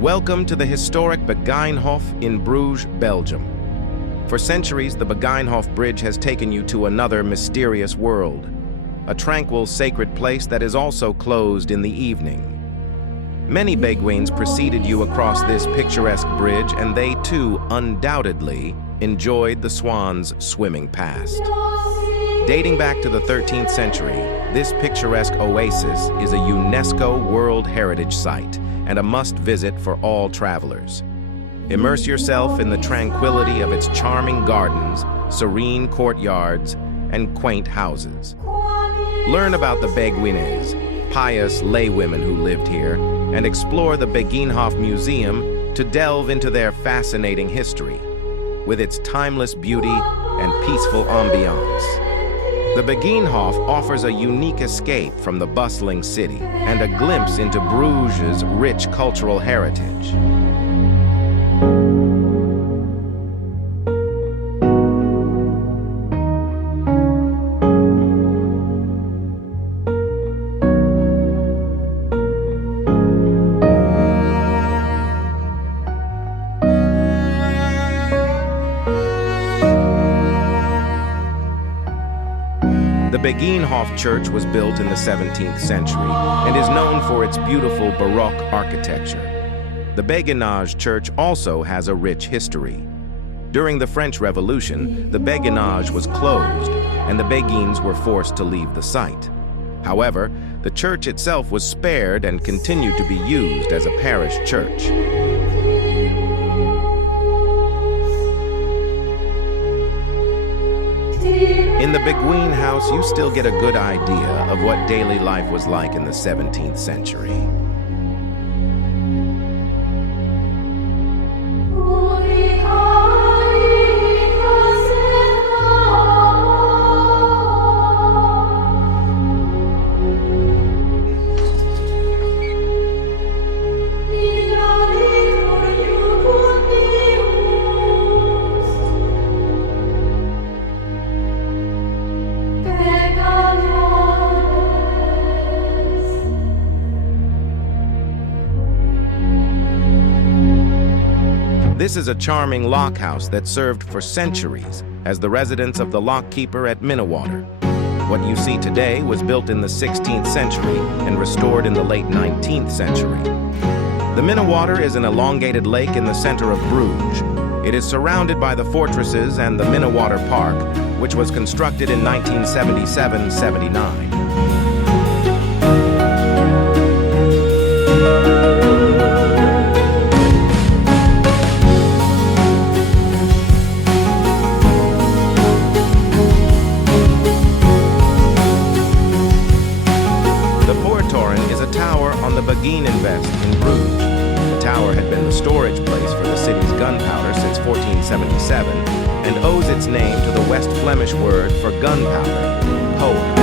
Welcome to the historic Beguinehof in Bruges, Belgium. For centuries, the Beguinehof Bridge has taken you to another mysterious world, a tranquil, sacred place that is also closed in the evening. Many Beguines preceded you across this picturesque bridge, and they too, undoubtedly, enjoyed the swans swimming past. Dating back to the 13th century, this picturesque oasis is a UNESCO World Heritage Site and a must-visit for all travelers. Immerse yourself in the tranquility of its charming gardens, serene courtyards, and quaint houses. Learn about the Beguines, pious laywomen who lived here, and explore the Beguinehof Museum to delve into their fascinating history, with its timeless beauty and peaceful ambiance. The Beguinehof offers a unique escape from the bustling city and a glimpse into Bruges' rich cultural heritage. The Beguinehof Church was built in the 17th century and is known for its beautiful Baroque architecture. The Beguinage Church also has a rich history. During the French Revolution, the Beguinage was closed and the Beguines were forced to leave the site. However, the church itself was spared and continued to be used as a parish church. In the Beguine house, you still get a good idea of what daily life was like in the 17th century. This is a charming lock house that served for centuries as the residence of the lockkeeper at Minnewater. What you see today was built in the 16th century and restored in the late 19th century. The Minnewater is an elongated lake in the center of Bruges. It is surrounded by the fortresses and the Minnewater Park, which was constructed in 1977-79. The Beguines in Bruges. The tower had been the storage place for the city's gunpowder since 1477 and owes its name to the West Flemish word for gunpowder, poem.